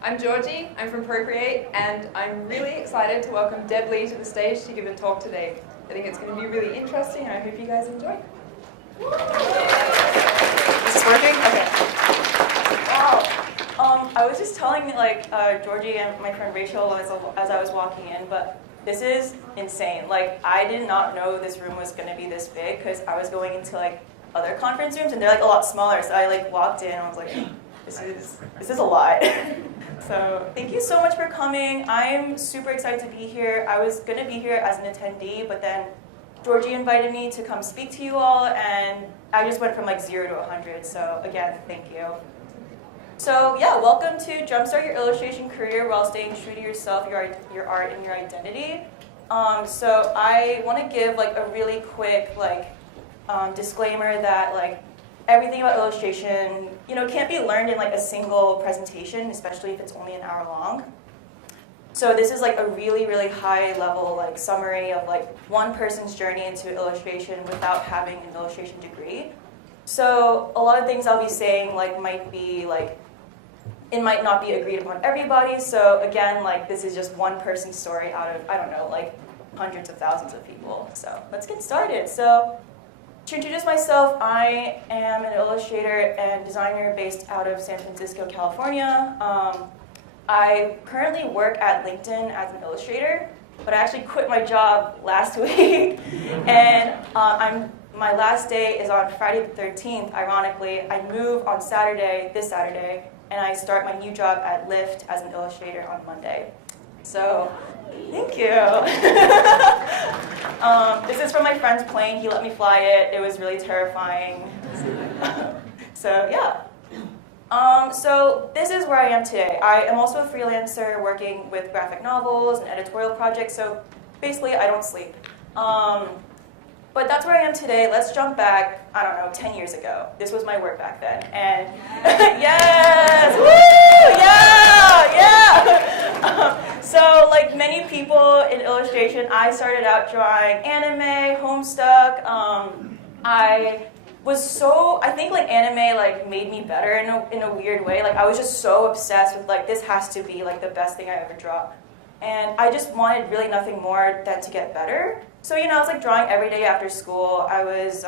I'm Georgie, I'm from Procreate, and I'm really excited to welcome Deb Lee to the stage to give a talk today. I think it's going to be really interesting, and I hope you guys enjoy. Is this working? Okay. Wow. I was just telling Georgie and my friend Rachel as I was walking in, but this is insane. I did not know this room was going to be this big because I was going into other conference rooms and they're a lot smaller. So I walked in and I was like, this is a lot. So thank you so much for coming. I'm super excited to be here. I was going to be here as an attendee, but then Georgie invited me to come speak to you all, and I just went from 0 to 100. So again, thank you. So yeah, welcome to Jumpstart Your Illustration Career while staying true to yourself, your art, and your identity. So I want to give a really quick disclaimer that everything about illustration, can't be learned in a single presentation, especially if it's only an hour long. So this is a really, really high level summary of one person's journey into illustration without having an illustration degree. So a lot of things I'll be saying might be it might not be agreed upon everybody. So again, this is just one person's story out of, I don't know, hundreds of thousands of people. So let's get started. So to introduce myself, I am an illustrator and designer based out of San Francisco, California. I currently work at LinkedIn as an illustrator, but I actually quit my job last week. And my last day is on Friday the 13th, ironically. I move on this Saturday, and I start my new job at Lyft as an illustrator on Monday. So, thank you. This is from my friend's plane. He let me fly it. It was really terrifying. So, yeah. So this is where I am today. I am also a freelancer working with graphic novels and editorial projects, so basically I don't sleep. But that's where I am today. Let's jump back, 10 years ago. This was my work back then. And yes! Woo! Yeah! So like many people in illustration, I started out drawing anime, Homestuck. I think anime made me better in a weird way. I was just so obsessed with this has to be the best thing I ever draw. And I just wanted really nothing more than to get better. So, I was drawing every day after school. I was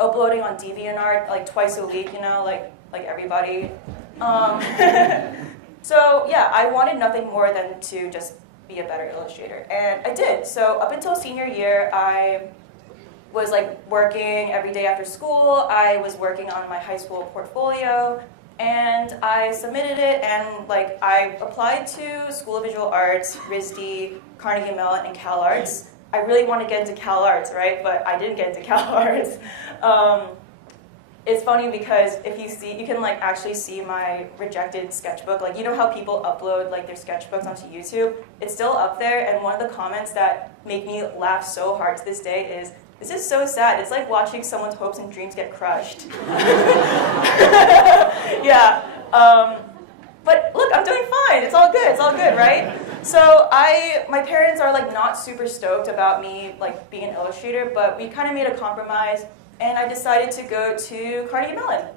uploading on DeviantArt twice a week, like everybody. So yeah, I wanted nothing more than to just be a better illustrator. And I did. So up until senior year, I was working every day after school. I was working on my high school portfolio, and I submitted it, and I applied to School of Visual Arts, RISD, Carnegie Mellon, and Cal Arts. I really want to get into Cal Arts, right? But I didn't get into Cal Arts. It's funny because if you can actually see my rejected sketchbook. You know how people upload their sketchbooks onto YouTube? It's still up there, and one of the comments that make me laugh so hard to this day is, "This is so sad. It's like watching someone's hopes and dreams get crushed." Yeah. But look, I'm doing fine. It's all good, right? So my parents are not super stoked about me being an illustrator, but we kind of made a compromise, and I decided to go to Carnegie Mellon.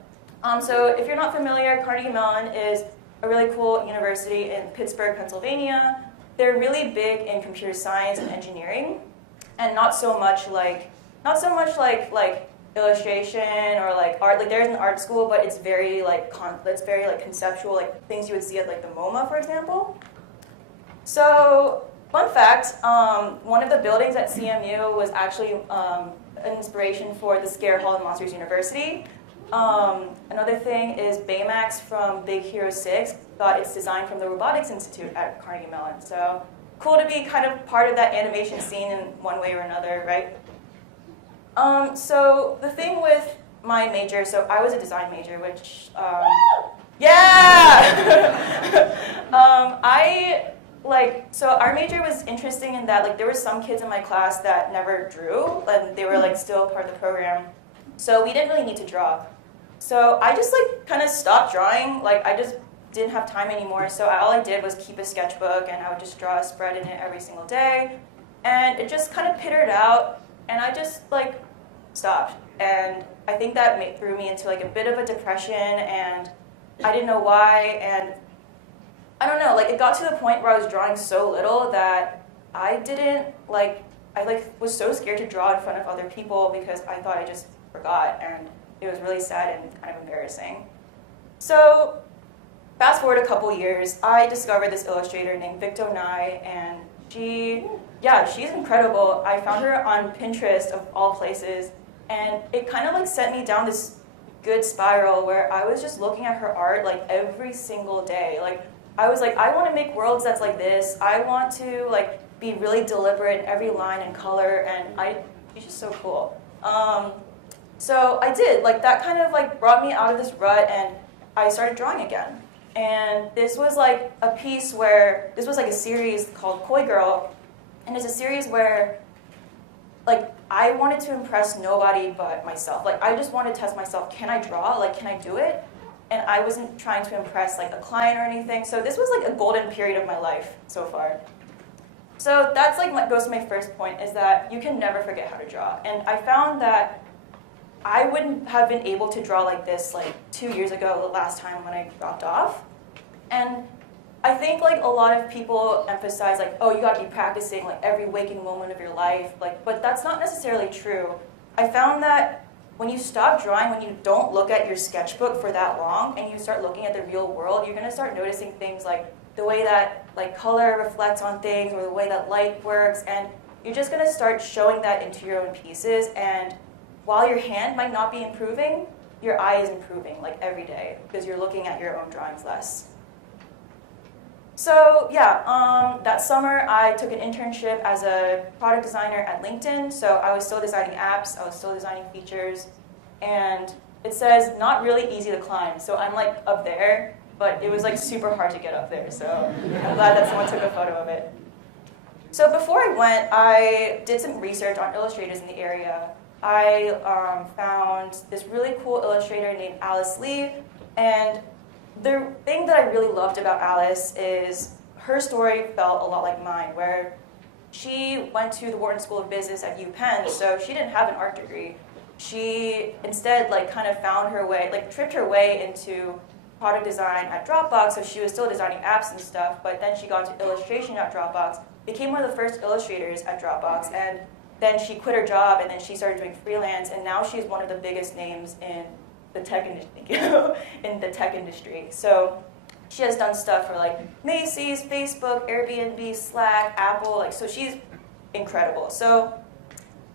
So if you're not familiar, Carnegie Mellon is a really cool university in Pittsburgh, Pennsylvania. They're really big in computer science and engineering, and not so much like illustration or art. There's an art school, but it's very conceptual, things you would see at the MoMA, for example. So fun fact, one of the buildings at CMU was actually an inspiration for the Scare Hall in Monsters University. Another thing is Baymax from Big Hero 6 got its design from the Robotics Institute at Carnegie Mellon. So cool to be kind of part of that animation scene in one way or another, right? So the thing with my major, so I was a design major, which, yeah! So our major was interesting in that, there were some kids in my class that never drew, and they were, still part of the program. So we didn't really need to draw. So I just, kind of stopped drawing. I just didn't have time anymore, so all I did was keep a sketchbook, and I would just draw a spread in it every single day. And it just kind of pittered out, and I just, stopped. And I think that threw me into, a bit of a depression, and I didn't know why, and I don't know, like it got to the point where I was drawing so little that I didn't like, I like was so scared to draw in front of other people because I thought I just forgot, and it was really sad and kind of embarrassing. So fast forward a couple years, I discovered this illustrator named Victo Nye, and she's incredible. I found her on Pinterest of all places, and it kind of like sent me down this good spiral where I was just looking at her art like every single day. Like I was like, I want to make worlds that's like this. I want to like be really deliberate in every line and color, and she's just so cool. So I did, like that kind of like brought me out of this rut, and I started drawing again. And this was like a piece where, this was like a series called Koi Girl, and it's a series where like I wanted to impress nobody but myself. Like I just wanted to test myself, can I draw? Like can I do it? And I wasn't trying to impress like a client or anything. So this was like a golden period of my life so far. So that's like what goes to my first point, is that you can never forget how to draw. And I found that I wouldn't have been able to draw like this like 2 years ago, the last time when I dropped off. And I think like a lot of people emphasize like, oh, you gotta be practicing like every waking moment of your life, like, but that's not necessarily true. I found that when you stop drawing, when you don't look at your sketchbook for that long and you start looking at the real world, you're gonna start noticing things like the way that like color reflects on things, or the way that light works, and you're just gonna start showing that into your own pieces. And while your hand might not be improving, your eye is improving like every day because you're looking at your own drawings less. So yeah, that summer I took an internship as a product designer at LinkedIn. So I was still designing apps, I was still designing features, and it says not really easy to climb. So I'm like up there, but it was like super hard to get up there. So I'm glad that someone took a photo of it. So before I went, I did some research on illustrators in the area. I found this really cool illustrator named Alice Lee, and the thing that I really loved about Alice is her story felt a lot like mine, where she went to the Wharton School of Business at UPenn, so she didn't have an art degree. She instead like kind of found her way, like tripped her way into product design at Dropbox, so she was still designing apps and stuff, but then she got into illustration at Dropbox, became one of the first illustrators at Dropbox, and then she quit her job, and then she started doing freelance, and now she's one of the biggest names in the tech industry. So she has done stuff for like Macy's, Facebook, Airbnb, Slack, Apple, like, so she's incredible. So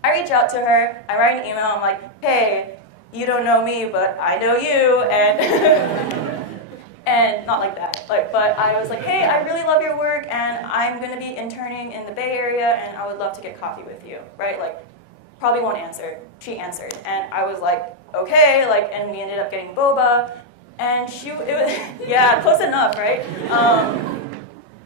I reach out to her, I write an email, I'm like, hey, you don't know me, but I know you, and and not like that, like, but I was like, hey, I really love your work, and I'm gonna be interning in the Bay Area, and I would love to get coffee with you, right? Like, probably won't answer. She answered, and I was like, okay, like, and we ended up getting boba, and yeah, close enough, right?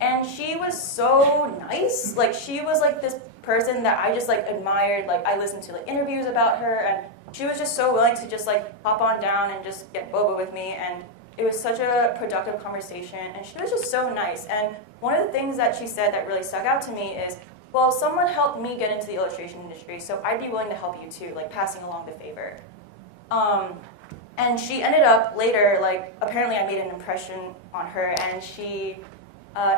And she was so nice. Like, she was like this person that I just like admired. Like, I listened to like interviews about her, and she was just so willing to just like hop on down and just get boba with me, and it was such a productive conversation, and she was just so nice. And one of the things that she said that really stuck out to me is, well, someone helped me get into the illustration industry, so I'd be willing to help you too, like passing along the favor. And she ended up later, like, apparently I made an impression on her, and she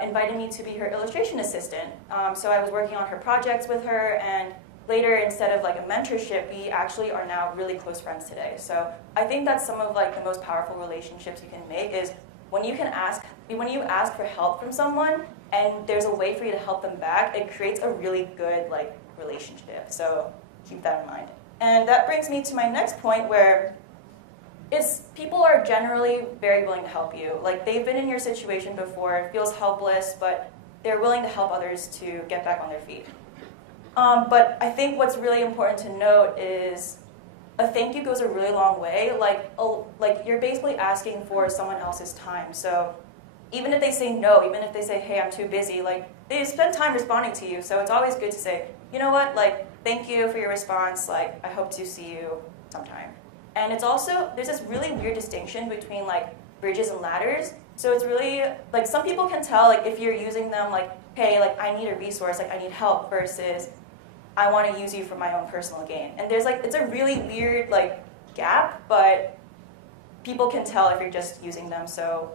invited me to be her illustration assistant. So I was working on her projects with her, and later, instead of like a mentorship, we actually are now really close friends today. So I think that's some of like the most powerful relationships you can make, is when you ask for help from someone and there's a way for you to help them back, it creates a really good like relationship. So keep that in mind. And that brings me to my next point, where people are generally very willing to help you. Like, they've been in your situation before, it feels helpless, but they're willing to help others to get back on their feet. But I think what's really important to note is a thank you goes a really long way. Like you're basically asking for someone else's time. So even if they say no, even if they say, hey, I'm too busy, like, they spend time responding to you. So it's always good to say, you know what, like, thank you for your response. Like, I hope to see you sometime. And it's also, there's this really weird distinction between like bridges and ladders. So it's really, like, some people can tell, like, if you're using them, like, hey, like, I need a resource, like, I need help, versus I want to use you for my own personal gain. And there's like, it's a really weird like gap, but people can tell if you're just using them. So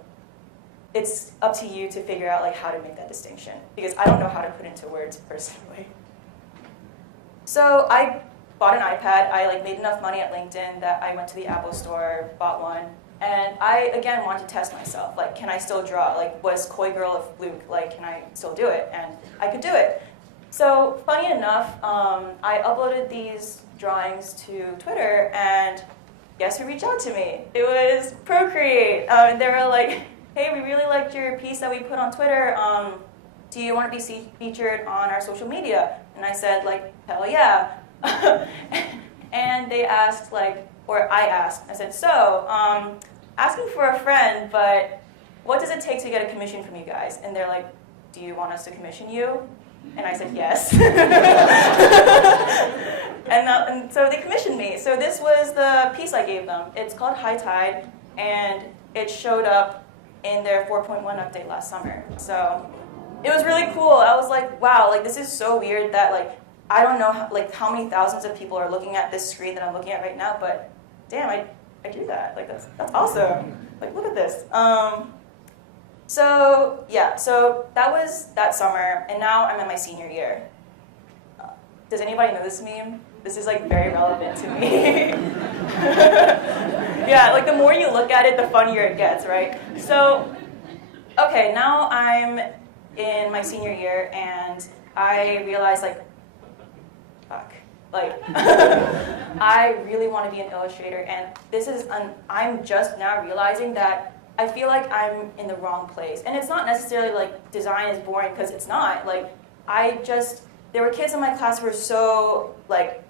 it's up to you to figure out like how to make that distinction, because I don't know how to put into words personally. So I bought an iPad. I like made enough money at LinkedIn that I went to the Apple store, bought one, and I again wanted to test myself. Like, can I still draw? Like, was Koi Girl a fluke? Like, can I still do it? And I could do it. So funny enough, I uploaded these drawings to Twitter, and guess who reached out to me? It was Procreate. And they were like, hey, we really liked your piece that we put on Twitter. Do you want to be featured on our social media? And I said, like, hell yeah. And they asked, like, or I asked, I said, so, asking for a friend, but what does it take to get a commission from you guys? And they're like, do you want us to commission you? And I said, yes. And so they commissioned me. So this was the piece I gave them. It's called High Tide, and it showed up in their 4.1 update last summer. So it was really cool. I was like, wow, like this is so weird that like, I don't know how many thousands of people are looking at this screen that I'm looking at right now, but damn, I do that. Like that's awesome. Like look at this. So yeah, so that was that summer, and now I'm in my senior year. Does anybody know this meme? This is like very relevant to me. Yeah, like the more you look at it, the funnier it gets, right? So, okay, now I'm in my senior year, and I realized like, fuck, like I really want to be an illustrator, and this is I'm just now realizing that I feel like I'm in the wrong place. And it's not necessarily like design is boring, because it's not. Like there were kids in my class who were so like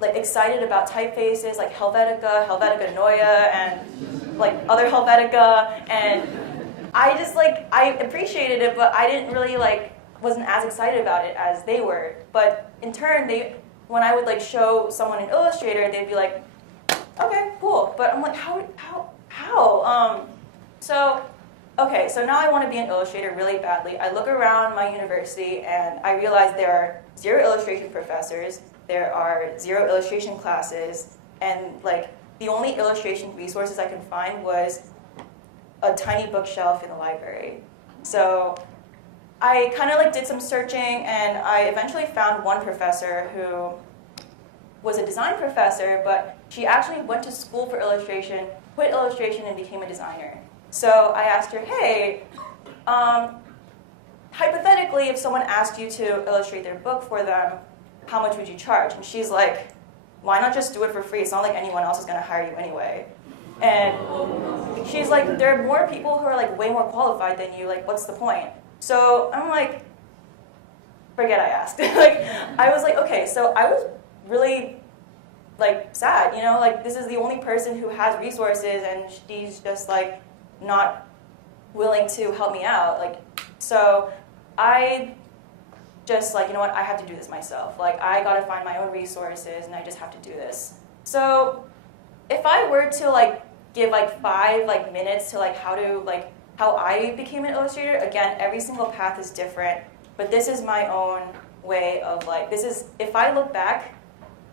excited about typefaces like Helvetica, Helvetica Neue, and like other Helvetica, and I just like I appreciated it, but I didn't really wasn't as excited about it as they were. But in turn, when I would like show someone an Illustrator, they'd be like, okay, cool. But I'm like, how? So now I want to be an illustrator really badly. I look around my university and I realize there are 0 illustration professors, there are 0 illustration classes, and like the only illustration resources I could find was a tiny bookshelf in the library. So I kind of like did some searching, and I eventually found one professor who was a design professor, but she actually went to school for illustration, quit illustration, and became a designer. So I asked her, hey, hypothetically, if someone asked you to illustrate their book for them, how much would you charge? And she's like, why not just do it for free? It's not like anyone else is going to hire you anyway. And she's like, there are more people who are like way more qualified than you. Like, what's the point? So I'm like, forget I asked. I was like, okay. So I was really like sad, you know, like this is the only person who has resources, and she's just like not willing to help me out. Like, so I just like, you know what, I have to do this myself. Like, I gotta find my own resources, and I just have to do this. So if I were to like give like 5 like minutes to like how I became an illustrator, again, every single path is different, but this is my own way of like, this is, if I look back,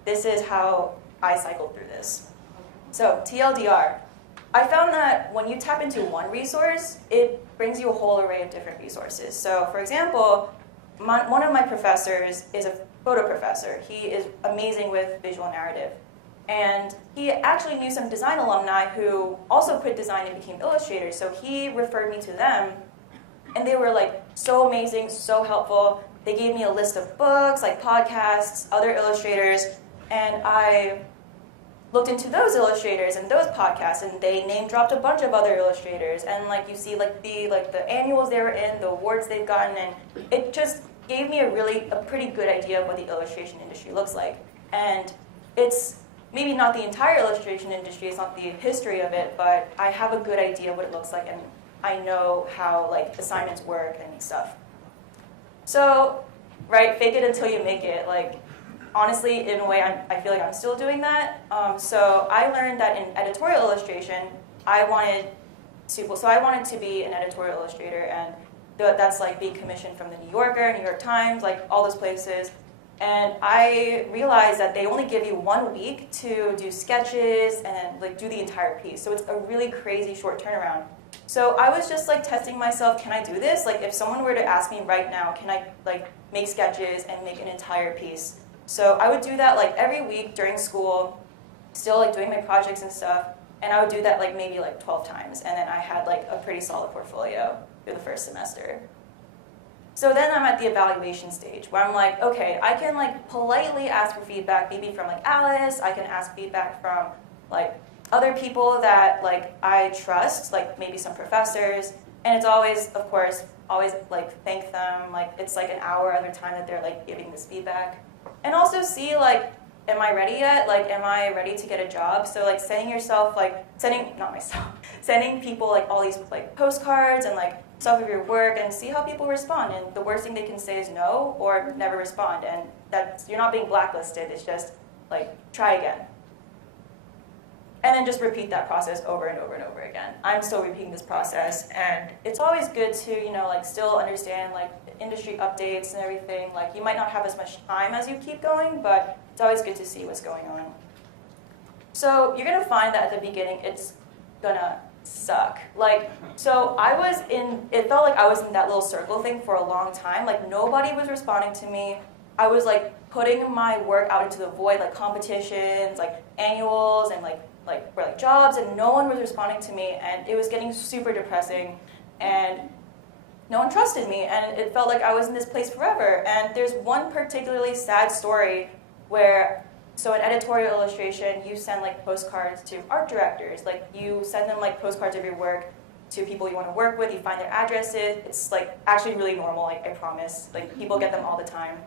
this is how I cycled through this. So TLDR, I found that when you tap into one resource, it brings you a whole array of different resources. So for example, one of my professors is a photo professor. He is amazing with visual narrative. And he actually knew some design alumni who also quit design and became illustrators. So he referred me to them, and they were like so amazing, so helpful. They gave me a list of books, like podcasts, other illustrators, and I looked into those illustrators and those podcasts, and they name dropped a bunch of other illustrators, and like you see like the annuals they were in, the awards they've gotten, and it just gave me a pretty good idea of what the illustration industry looks like. And it's maybe not the entire illustration industry, it's not the history of it, but I have a good idea what it looks like, and I know how like assignments work and stuff. So, right, fake it until you make it. Like, honestly, in a way, I feel like I'm still doing that. So I learned that in editorial illustration, I wanted to be an editorial illustrator, and that's like being commissioned from the New Yorker, New York Times, like all those places. And I realized that they only give you 1 week to do sketches and like do the entire piece. So it's a really crazy short turnaround. So I was just like testing myself, can I do this? Like if someone were to ask me right now, can I like make sketches and make an entire piece? So I would do that like every week during school, still like doing my projects and stuff, and I would do that like maybe like 12 times, and then I had like a pretty solid portfolio through the first semester. So then I'm at the evaluation stage where I'm like, okay, I can like politely ask for feedback, maybe from like Alice, I can ask feedback from like other people that like I trust, like maybe some professors, and it's always, of course, always like thank them, like it's like an hour at a time that they're like giving this feedback. And also see like, am I ready yet? Like, am I ready to get a job? So like sending yourself, like sending people like all these like postcards and like stuff of your work and see how people respond. And the worst thing they can say is no or never respond. And that's, you're not being blacklisted, it's just like, try again. And then just repeat that process over and over and over again. I'm still repeating this process, and it's always good to, you know, like still understand like industry updates and everything. Like you might not have as much time as you keep going, but it's always good to see what's going on. So you're gonna find that at the beginning, it's gonna suck. Like, so it felt like I was in that little circle thing for a long time. Like nobody was responding to me. I was like putting my work out into the void, like competitions, like annuals, and like jobs, and no one was responding to me, and it was getting super depressing, and no one trusted me, and it felt like I was in this place forever. And there's one particularly sad story where, so in editorial illustration, you send like postcards to art directors, like you send them like postcards of your work to people you want to work with, you find their addresses. It's like actually really normal, like I promise, like people get them all the time.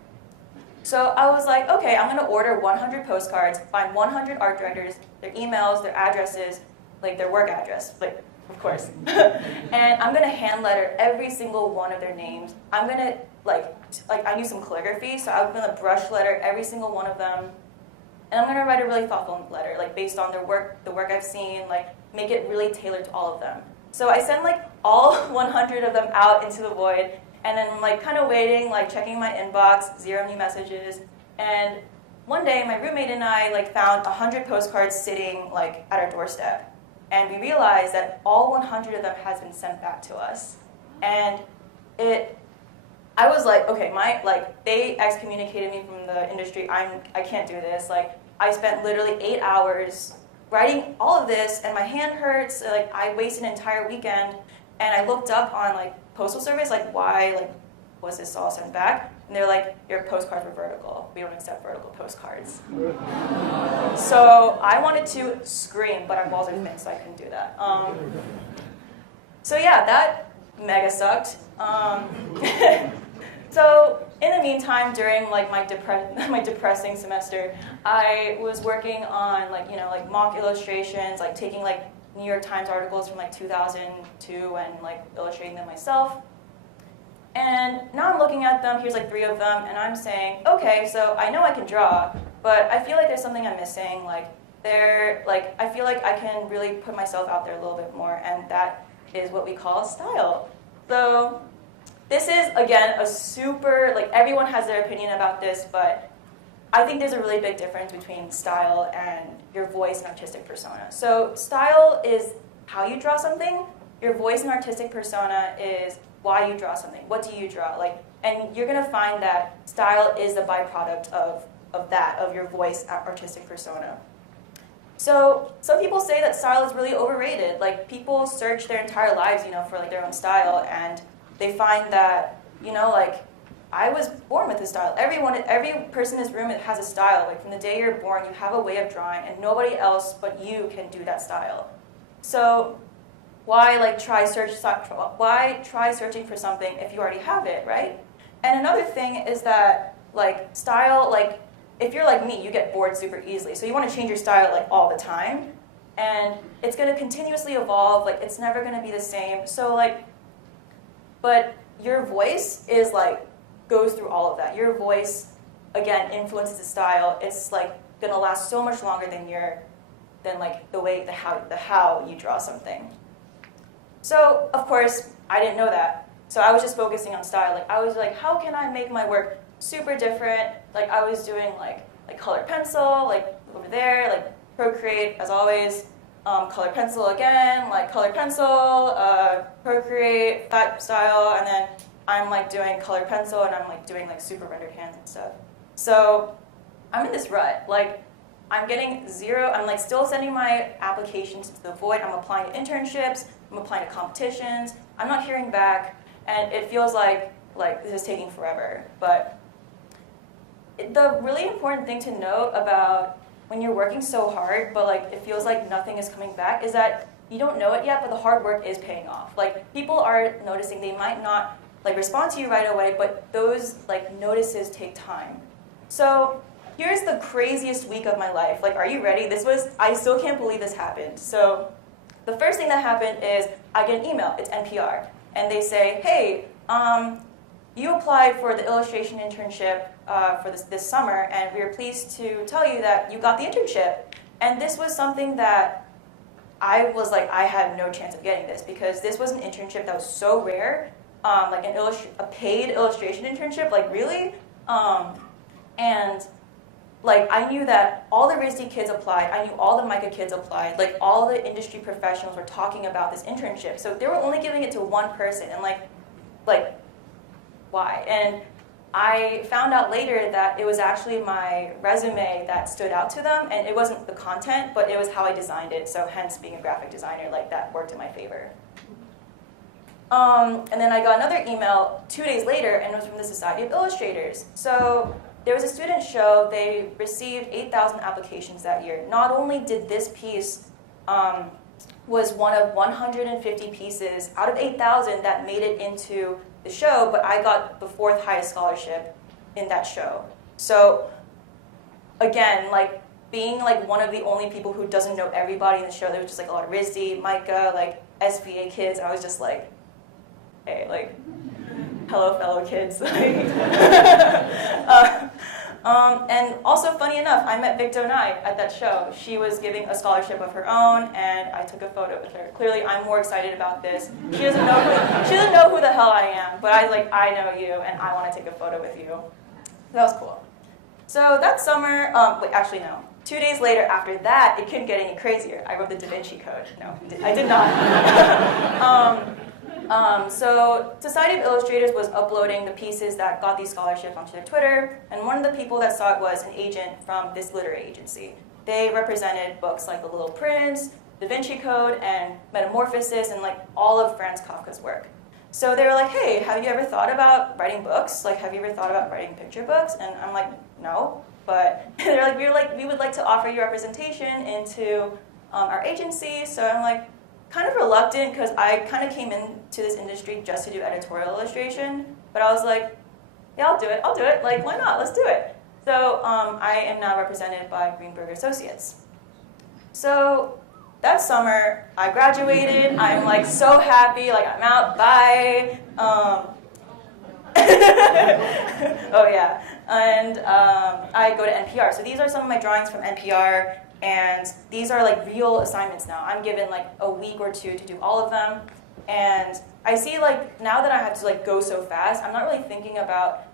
So I was like, okay, I'm gonna order 100 postcards, find 100 art directors, their emails, their addresses, like their work address, like, of course. And I'm gonna hand letter every single one of their names. I'm gonna, like I use some calligraphy, so I'm gonna brush letter every single one of them. And I'm gonna write a really thoughtful letter, like based on their work, the work I've seen, like make it really tailored to all of them. So I send like all 100 of them out into the void, and then I'm like kind of waiting, like checking my inbox, 0 new messages. And one day my roommate and I like found 100 postcards sitting like at our doorstep. And we realized that all 100 of them has been sent back to us. And I was like, okay, they excommunicated me from the industry. I can't do this. Like I spent literally 8 hours writing all of this, and my hand hurts. Like I wasted an entire weekend. And I looked up on like postal service, like why like was this all sent back? And they're like, your postcards were vertical. We don't accept vertical postcards. So I wanted to scream, but our walls are thin, so I couldn't do that. So yeah, that mega sucked. So in the meantime, during like my depressing semester, I was working on like mock illustrations, like taking like New York Times articles from like 2002 and like illustrating them myself. And now I'm looking at them, here's like 3 of them, and I'm saying, okay, so I know I can draw, but I feel like there's something I'm missing. I feel like I can really put myself out there a little bit more, and that is what we call style. So this is, again, a super, like everyone has their opinion about this, but I think there's a really big difference between style and your voice and artistic persona. So style is how you draw something. Your voice and artistic persona is why you draw something. What do you draw? And you're gonna find that style is the byproduct of your voice artistic persona. So some people say that style is really overrated. Like people search their entire lives, for like their own style, and they find that, I was born with this style. Every person in this room has a style. Like from the day you're born, you have a way of drawing, and nobody else but you can do that style. So why try searching for something if you already have it, right? And another thing is that style, if you're like me, you get bored super easily. So you want to change your style all the time, and it's going to continuously evolve. It's never going to be the same. So but your voice is goes through all of that. Your voice, again, influences the style. It's gonna last so much longer than the how you draw something. So of course, I didn't know that. So I was just focusing on style. I was how can I make my work super different? I was doing colored pencil, over there, Procreate as always. color pencil again, like color pencil, Procreate, that style, and then I'm like doing color pencil and I'm like doing like super rendered hands and stuff. So I'm in this rut. Like I'm getting zero, I'm like still sending my applications to the void. I'm applying to internships, I'm applying to competitions. I'm not hearing back, and it feels like this is taking forever. But the really important thing to note about when you're working so hard, but like it feels like nothing is coming back, is that you don't know it yet, but the hard work is paying off. Like people are noticing. They might not like respond to you right away, but those like notices take time. So here's the craziest week of my life. Like, are you ready? I still can't believe this happened. So the first thing that happened is I get an email. It's NPR, and they say, hey, you applied for the illustration internship for this summer, and we are pleased to tell you that you got the internship. And this was something that I was like, I had no chance of getting this, because this was an internship that was so rare, like a paid illustration internship, like really? And like I knew that all the RISD kids applied, I knew all the MICA kids applied, like all the industry professionals were talking about this internship. So they were only giving it to one person, and like why? And I found out later that it was actually my resume that stood out to them, and it wasn't the content, but it was how I designed it. So hence being a graphic designer, like that worked in my favor. And then I got another email 2 days later, and it was from the Society of Illustrators. So there was a student show. They received 8,000 applications that year. Not only did this piece was one of 150 pieces out of 8,000 that made it into the show, but I got the 4th highest scholarship in that show. So again, like being like one of the only people who doesn't know everybody in the show, there was just like a lot of RISD, MICA, like SVA kids, and I was just like, hey, like, hello fellow kids. And also, funny enough, I met Victo Nye at that show. She was giving a scholarship of her own, and I took a photo with her. Clearly, I'm more excited about this. She doesn't know who the hell I am, but I know you, and I want to take a photo with you. That was cool. So that summer, wait, actually no. 2 days later, after that, it couldn't get any crazier. I wrote the Da Vinci Code. No, I did not. So Society of Illustrators was uploading the pieces that got these scholarships onto their Twitter, and one of the people that saw it was an agent from this literary agency. They represented books like The Little Prince, Da Vinci Code, and Metamorphosis, and like all of Franz Kafka's work. So they were like, hey, have you ever thought about writing books? Like, have you ever thought about writing picture books? And I'm like, no, but they're like, we would like to offer you representation into our agency. So I'm like, kind of reluctant, because I kind of came into this industry just to do editorial illustration, but I was like, yeah, I'll do it, like, why not, let's do it. So I am now represented by Greenberg Associates. So that summer, I graduated, I'm like so happy, like I'm out, bye. Oh yeah, and I go to NPR. So these are some of my drawings from NPR, and these are like real assignments now. I'm given like a week or two to do all of them. And I see like now that I have to like go so fast, I'm not really thinking about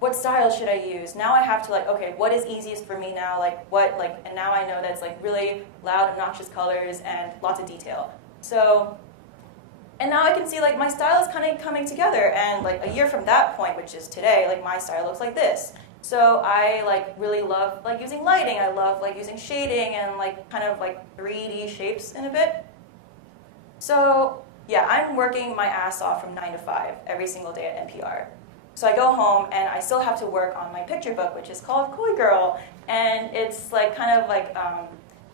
what style should I use. Now I have to like, okay, what is easiest for me now? And now I know that it's like really loud, obnoxious colors and lots of detail. So, and now I can see like my style is kind of coming together. And like a year from that point, which is today, like my style looks like this. So I like really love like using lighting. I love like using shading and like kind of like 3D shapes in a bit. So yeah, I'm working my ass off from 9 to 5 every single day at NPR. So I go home and I still have to work on my picture book, which is called Koi Girl, and it's like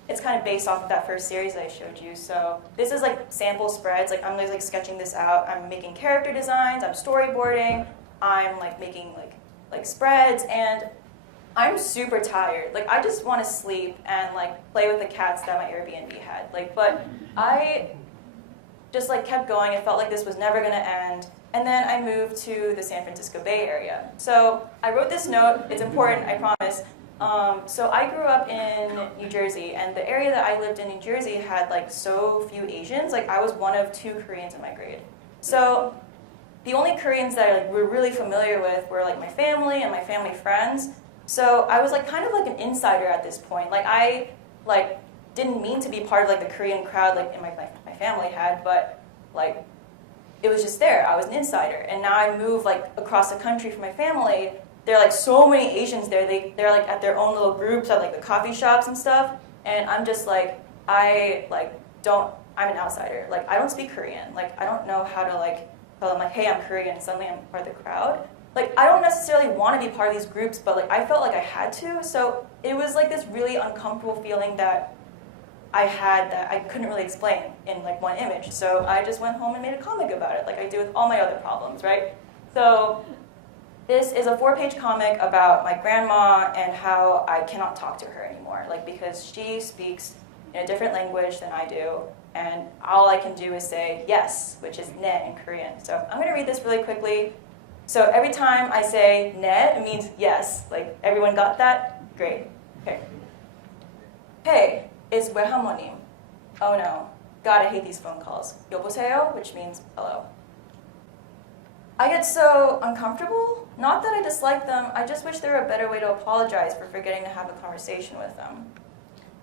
it's kind of based off of that first series that I showed you. So this is like sample spreads. Like I'm like sketching this out. I'm making character designs. I'm storyboarding. I'm like making like spreads, and I'm super tired. Like I just want to sleep and like play with the cats that my Airbnb had. Like, but I just like kept going. It felt like this was never gonna end. And then I moved to the San Francisco Bay Area. So I wrote this note. It's important, I promise. So I grew up in New Jersey, and the area that I lived in New Jersey had like so few Asians. Like I was one of 2 Koreans in my grade. So the only Koreans that I like, were really familiar with were like my family and my family friends. So I was like kind of like an insider at this point. Like I like didn't mean to be part of like the Korean crowd like in my family had, but like it was just there. I was an insider, and now I moved like across the country from my family. There are like so many Asians there. They're like at their own little groups at like the coffee shops and stuff, and I'm just like I'm an outsider. Like I don't speak Korean. Like I don't know how to like tell them like, hey, I'm Korean. Suddenly I'm part of the crowd. Like I don't necessarily want to be part of these groups, but like I felt like I had to. So it was like this really uncomfortable feeling that I had that I couldn't really explain in like one image. So I just went home and made a comic about it, like I do with all my other problems, right? So this is a 4-page comic about my grandma and how I cannot talk to her anymore, like because she speaks in a different language than I do, and all I can do is say yes, which is ne in Korean. So I'm going to read this really quickly. So every time I say ne, it means yes. Like everyone got that? Great. Okay. Hey, it's 외할머님. Oh no. God, I hate these phone calls. 여보세요, which means hello. I get so uncomfortable. Not that I dislike them, I just wish there were a better way to apologize for forgetting to have a conversation with them.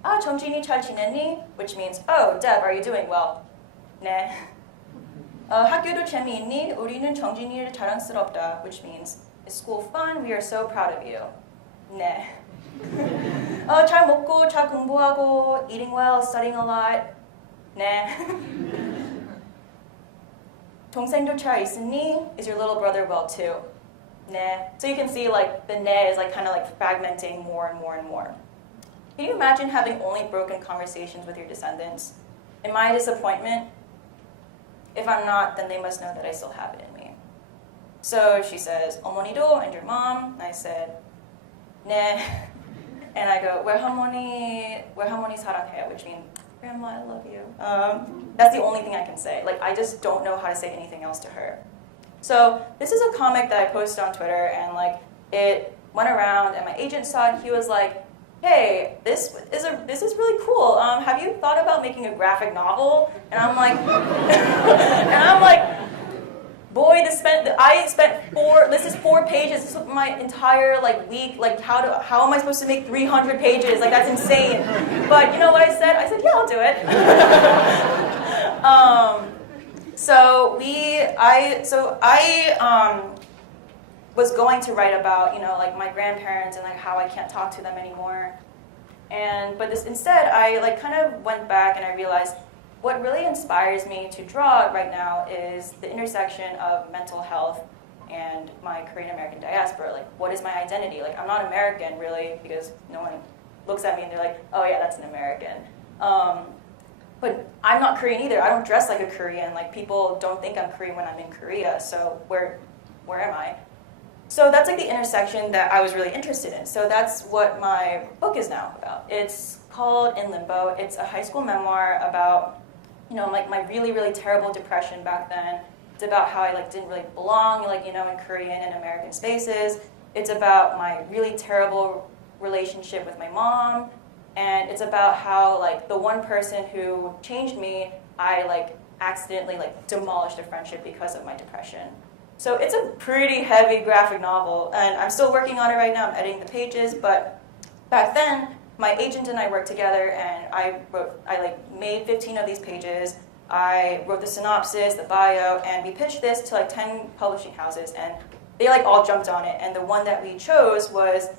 아, 정진이 잘 지냈니? Which means, oh, Deb, are you doing well? 네. 학교도 재미있니? 우리는 정진이를 자랑스럽다. Which means, is school fun? We are so proud of you. 네. 잘 먹고, 잘 공부하고, eating well, studying a lot. 네. 동생도 잘 있으니? Is your little brother well too? 네. So you can see like the ne is like kind of like fragmenting more and more and more. Can you imagine having only broken conversations with your descendants? In my disappointment, if I'm not, then they must know that I still have it in me. So she says, 어머니도 and your mom? And I said, 네. And I go, 외할머니 사랑해요, which means, Grandma, I love you. That's the only thing I can say. Like, I just don't know how to say anything else to her. So this is a comic that I posted on Twitter, and like it went around, and my agent saw it. He was like, hey, this is really cool. Have you thought about making a graphic novel? And I'm like, boy, this is 4 pages. This is my entire like week. Like how am I supposed to make 300 pages? Like that's insane. But you know what I said? I said, yeah, I'll do it. I was going to write about, you know, like my grandparents and like how I can't talk to them anymore. But instead I like kind of went back and I realized what really inspires me to draw right now is the intersection of mental health and my Korean American diaspora. Like, what is my identity? Like, I'm not American really because no one looks at me and they're like, oh yeah, that's an American. But I'm not Korean either. I don't dress like a Korean. Like, people don't think I'm Korean when I'm in Korea. So where am I? So that's like the intersection that I was really interested in. So that's what my book is now about. It's called In Limbo. It's a high school memoir about, you know, like my really, really terrible depression back then. It's about how I like didn't really belong, like, you know, in Korean and American spaces. It's about my really terrible relationship with my mom. And it's about how like the one person who changed me, I like accidentally like demolished a friendship because of my depression. So it's a pretty heavy graphic novel, and I'm still working on it right now. I'm editing the pages, but back then, my agent and I worked together, and I made 15 of these pages. I wrote the synopsis, the bio, and we pitched this to like 10 publishing houses, and they like all jumped on it. And the one that we chose was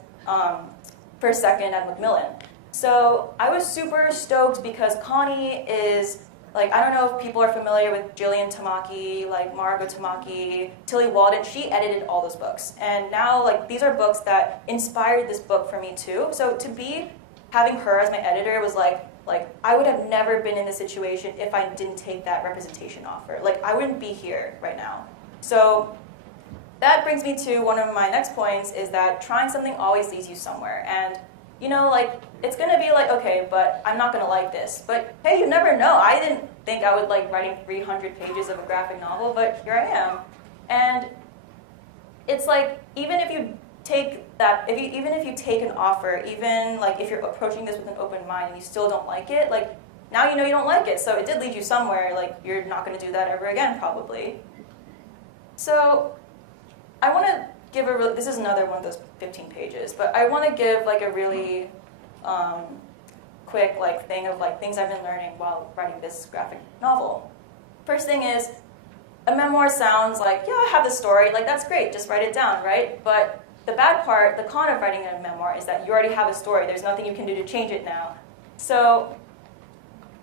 First Second at Macmillan. So I was super stoked because Connie is, like, I don't know if people are familiar with Jillian Tamaki, like Margot Tamaki, Tilly Walden. She edited all those books. And now, like, these are books that inspired this book for me too. So to be having her as my editor was like I would have never been in this situation if I didn't take that representation offer. Like, I wouldn't be here right now. So that brings me to one of my next points is that trying something always leads you somewhere. And you know, like, it's gonna be like, okay, but I'm not gonna like this. But hey, you never know. I didn't think I would like writing 300 pages of a graphic novel, but here I am. And it's like, even if you take an offer, even like if you're approaching this with an open mind and you still don't like it, like now you know you don't like it. So it did lead you somewhere. Like, you're not gonna do that ever again, probably. So I wanna give this is another one of those 15 pages, but I want to give like a really quick like thing of like things I've been learning while writing this graphic novel. First thing is, a memoir sounds like, yeah, I have the story, like that's great, just write it down, right? But the bad part, the con of writing a memoir is that you already have a story. There's nothing you can do to change it now. So,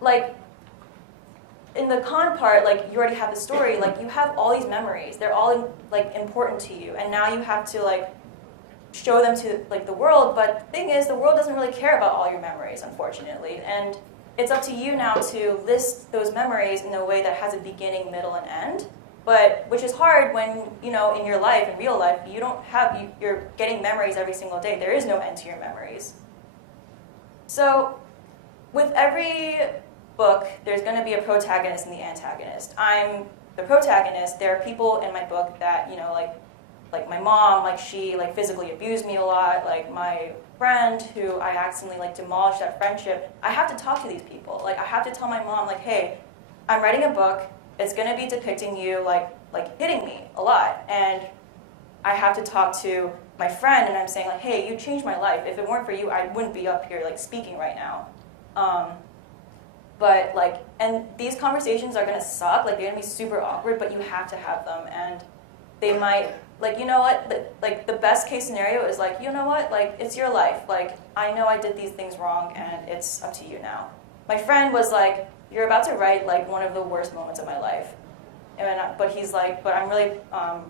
like, in the con part, like you already have the story, like you have all these memories. They're all like important to you, and now you have to like show them to like the world. But the thing is, the world doesn't really care about all your memories, unfortunately, and it's up to you now to list those memories in a way that has a beginning, middle, and end. But which is hard when in your life, in real life, you don't have you're getting memories every single day. There is no end to your memories. So, with every book, there's going to be a protagonist and the antagonist. I'm the protagonist. There are people in my book that, like my mom, like she like physically abused me a lot, like my friend who I accidentally like demolished that friendship. I have to talk to these people. Like I have to tell my mom like, hey, I'm writing a book. It's going to be depicting you like hitting me a lot. And I have to talk to my friend and I'm saying like, hey, you changed my life. If it weren't for you, I wouldn't be up here like speaking right now. But like, and these conversations are gonna suck, like they're gonna be super awkward, but you have to have them, and they might, like, you know what, like the best case scenario is like, you know what, like it's your life, like I know I did these things wrong and it's up to you now. My friend was like, you're about to write like one of the worst moments of my life. But he's like, but I'm really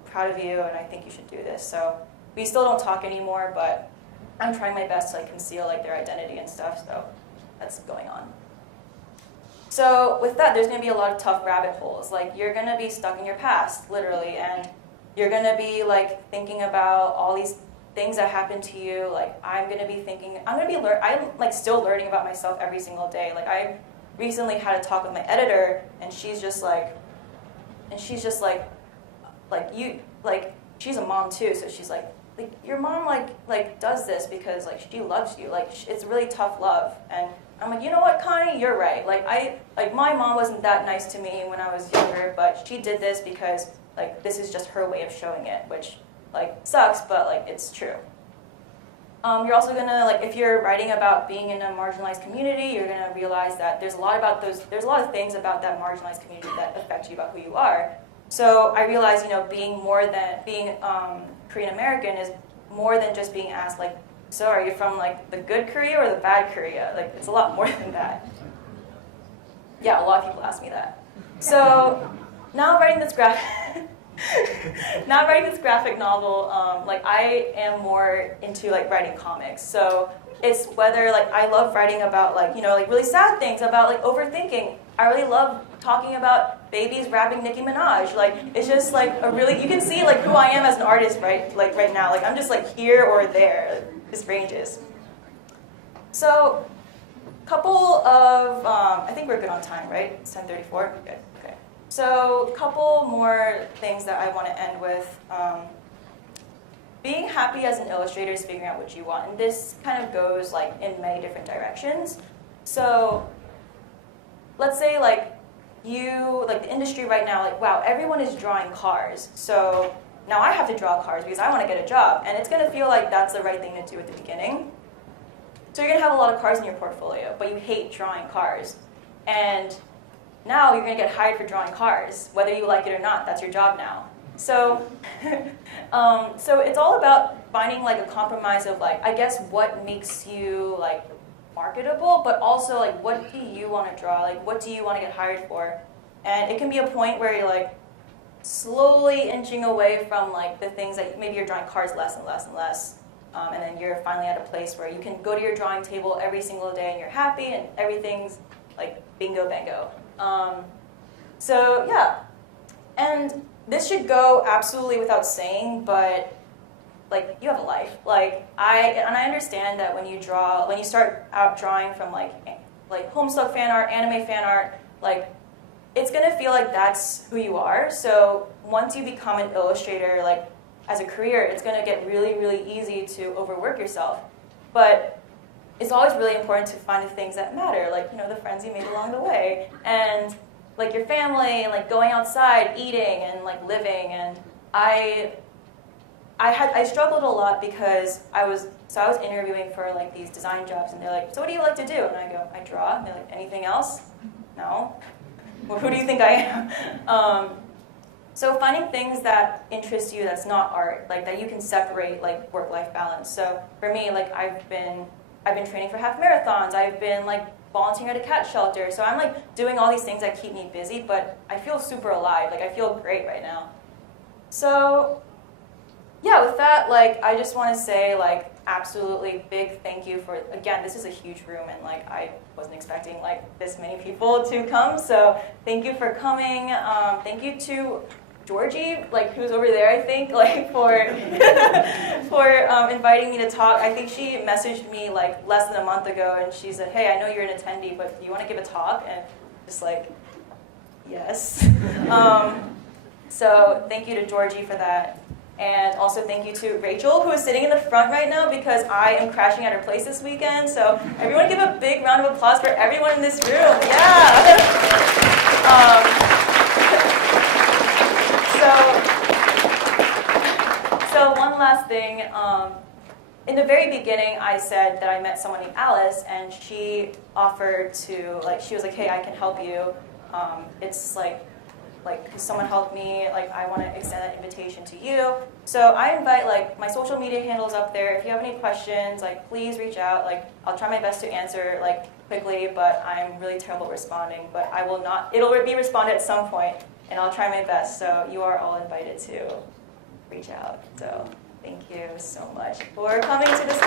proud of you and I think you should do this. So we still don't talk anymore, but I'm trying my best to like conceal like their identity and stuff, so that's going on. So with that, there's going to be a lot of tough rabbit holes. Like you're going to be stuck in your past, literally, and you're going to be like thinking about all these things that happened to you. Like I'm like still learning about myself every single day. Like I recently had a talk with my editor, and she's just like you, like she's a mom too, so she's like your mom like does this because like she loves you. Like it's really tough love. And I'm like, you know what, Connie, you're right. Like my mom wasn't that nice to me when I was younger, but she did this because like this is just her way of showing it, which like sucks, but like it's true. You're also gonna, like, if you're writing about being in a marginalized community, you're gonna realize that there's a lot of things about that marginalized community that affect you about who you are. So I realized, being Korean American is more than just being asked, like, so are you from like the good Korea or the bad Korea? Like, it's a lot more than that. Yeah, a lot of people ask me that. So now writing this graphic novel, like I am more into like writing comics. So it's whether like I love writing about like really sad things, about like overthinking. I really love talking about babies rapping Nicki Minaj. Like it's just like you can see like who I am as an artist right now. Like I'm just like here or there. This ranges. So couple of I think we're good on time, right? It's 10:34. Good. Okay. So, a couple more things that I want to end with. Being happy as an illustrator is figuring out what you want, and this kind of goes like in many different directions. So, let's say like the industry right now, like wow, everyone is drawing cars. So now I have to draw cars because I want to get a job, and it's going to feel like that's the right thing to do at the beginning. So you're going to have a lot of cars in your portfolio, but you hate drawing cars, and now you're going to get hired for drawing cars, whether you like it or not. That's your job now. So, so it's all about finding like a compromise of like, I guess, what makes you like marketable, but also like, what do you want to draw? Like, what do you want to get hired for? And it can be a point where you're like slowly inching away from like the things that maybe you're drawing cars less and less and less, and then you're finally at a place where you can go to your drawing table every single day and you're happy and everything's like bingo bango. So yeah, and this should go absolutely without saying, but like you have a life. Like I understand that when you start out drawing from like Homestuck fan art, anime fan art, like it's gonna feel like that's who you are. So once you become an illustrator, like as a career, it's gonna get really, really easy to overwork yourself. But it's always really important to find the things that matter, like the friends you made along the way, and like your family, and like going outside, eating, and like living. And I struggled a lot because I was So I was interviewing for like these design jobs, and they're like, so what do you like to do? And I go, I draw. And they're like, anything else? No. Well, who do you think I am? So finding things that interest you that's not art, like that you can separate like work-life balance. So for me, like I've been training for half marathons. I've been like volunteering at a cat shelter. So I'm like doing all these things that keep me busy, but I feel super alive. Like I feel great right now. So yeah, with that, like I just want to say like absolutely big thank you for, again, this is a huge room and like I wasn't expecting like this many people to come. So thank you for coming. Thank you to Georgie, like who's over there, I think, like for inviting me to talk. I think she messaged me like less than a month ago, and she said, "Hey, I know you're an attendee, but do you want to give a talk?" And just like, yes. So thank you to Georgie for that, and also thank you to Rachel, who is sitting in the front right now because I am crashing at her place this weekend. So everyone, give a big round of applause for everyone in this room. Yeah. So one last thing. In the very beginning, I said that I met someone named Alice, and she offered to, like, she was like, hey, I can help you. It's like, because someone helped me, like, I want to extend that invitation to you. So I invite, like, my social media handles up there. If you have any questions, like, please reach out. Like, I'll try my best to answer, like, quickly, but I'm really terrible at responding. But I will not, it'll be responded at some point, and I'll try my best. So you are all invited to reach out. So thank you so much for coming to this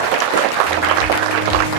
talk.